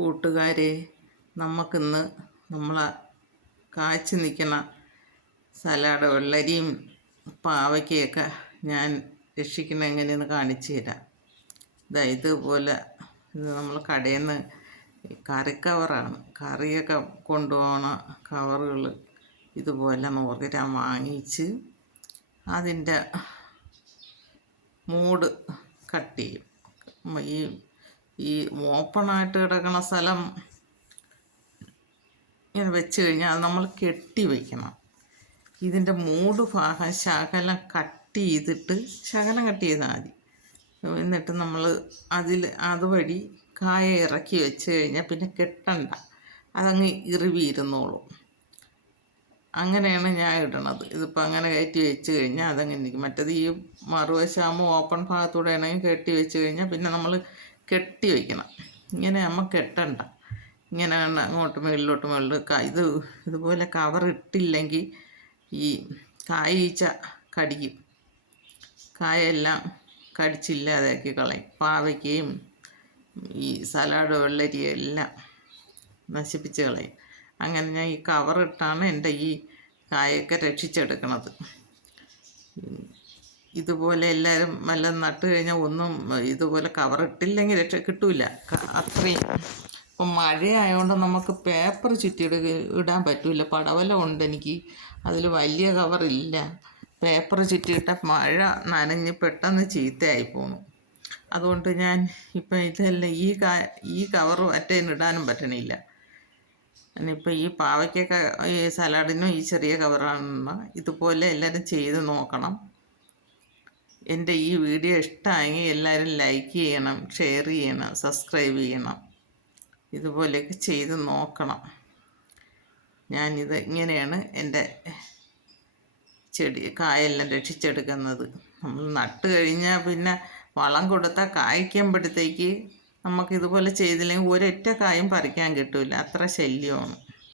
കൂട്ടുകാരെ, നമുക്കിന്ന് നമ്മളെ കാച്ചി നിൽക്കുന്ന സലാഡ് വെള്ളരിയും പാവയ്ക്കയൊക്കെ ഞാൻ രക്ഷിക്കുന്നത് എങ്ങനെയെന്ന് കാണിച്ചു തരാം. ഇതുപോലെ ഇത് നമ്മൾ കടയിൽ നിന്ന് കറി കവറാണ്, കറിയൊക്കെ കൊണ്ടുപോകണ കവറുകൾ ഇതുപോലെ 100 ഗ്രാം വാങ്ങിച്ച് അതിൻ്റെ മൂട് കട്ട് ചെയ്യും. ഈ ഓപ്പണായിട്ട് കിടക്കുന്ന സ്ഥലം ഇങ്ങനെ വെച്ച് കഴിഞ്ഞാൽ അത് നമ്മൾ കെട്ടി വയ്ക്കണം. ഇതിൻ്റെ മൂട് ഭാഗം ശകലം കട്ട് ചെയ്താൽ മതി. എന്നിട്ട് നമ്മൾ അതുവഴി കായ ഇറക്കി വെച്ച് കഴിഞ്ഞാൽ പിന്നെ കെട്ടണ്ട, അതങ്ങ് ഇരുന്നോളും. അങ്ങനെയാണ് ഞാൻ ഇടണത്. ഇതിപ്പോൾ അങ്ങനെ കയറ്റി വെച്ച് കഴിഞ്ഞാൽ അതങ്ങനെ ഇരിക്കും. മറ്റേത് ഈ മറുവശാകുമ്പോൾ ഓപ്പൺ ഭാഗത്തൂടെ ആണെങ്കിൽ കെട്ടി വെച്ച് കഴിഞ്ഞാൽ പിന്നെ നമ്മൾ കെട്ടി വയ്ക്കണം. ഇങ്ങനെ നമ്മൾ കെട്ടണ്ട, ഇങ്ങനെ അങ്ങോട്ട് മുകളിലോട്ട് ഇതുപോലെ കവർ ഇട്ടില്ലെങ്കിൽ ഈ കായീച്ച കടിക്കും, കായെല്ലാം കടിച്ചില്ലാതാക്കി കളയും. പാവയ്ക്കയും ഈ സലാഡ് വെള്ളരിയും എല്ലാം നശിപ്പിച്ച് കളയും. അങ്ങനെ ഞാൻ ഈ കവറിട്ടാണ് എൻ്റെ ഈ കായൊക്കെ രക്ഷിച്ചെടുക്കണത്. ഇതുപോലെ എല്ലാവരും വല്ലതും നട്ട് കഴിഞ്ഞാൽ ഒന്നും ഇതുപോലെ കവറിട്ടില്ലെങ്കിൽ കിട്ടൂല അത്രയും. ഇപ്പം മഴയായതുകൊണ്ട് നമുക്ക് പേപ്പർ ഇടാൻ പറ്റില്ല. പടവലം ഉണ്ട് എനിക്ക്, അതിൽ വലിയ കവറില്ല. പേപ്പർ ചുറ്റിയിട്ട മഴ നനഞ്ഞ് പെട്ടെന്ന് ചീത്തയായി പോണു. അതുകൊണ്ട് ഞാൻ ഇപ്പം ഇതെല്ലാം ഈ കവറ് ഇടാനും പറ്റണില്ല. ഇനിയിപ്പോൾ ഈ പാവയ്ക്കൊക്കെ ഈ സലാഡിനും ഈ ചെറിയ കവറാണ്. ഇതുപോലെ എല്ലാവരും ചെയ്ത് നോക്കണം. എൻ്റെ ഈ വീഡിയോ ഇഷ്ടമായെങ്കിൽ എല്ലാവരും ലൈക്ക് ചെയ്യണം, ഷെയർ ചെയ്യണം, സബ്സ്ക്രൈബ് ചെയ്യണം. ഇതുപോലെയൊക്കെ ചെയ്ത് നോക്കണം. ഞാനിത് ഇങ്ങനെയാണ് എൻ്റെ കായെല്ലാം രക്ഷിച്ചെടുക്കുന്നത്. നമ്മൾ നട്ട് കഴിഞ്ഞാൽ പിന്നെ വളം കൊടുത്താൽ കായ്ക്കുമ്പോഴത്തേക്ക് നമുക്കിതുപോലെ ചെയ്തില്ലെങ്കിൽ ഒരൊറ്റ കായും പറിക്കാൻ കിട്ടില്ല, അത്ര ശല്യമാണ്.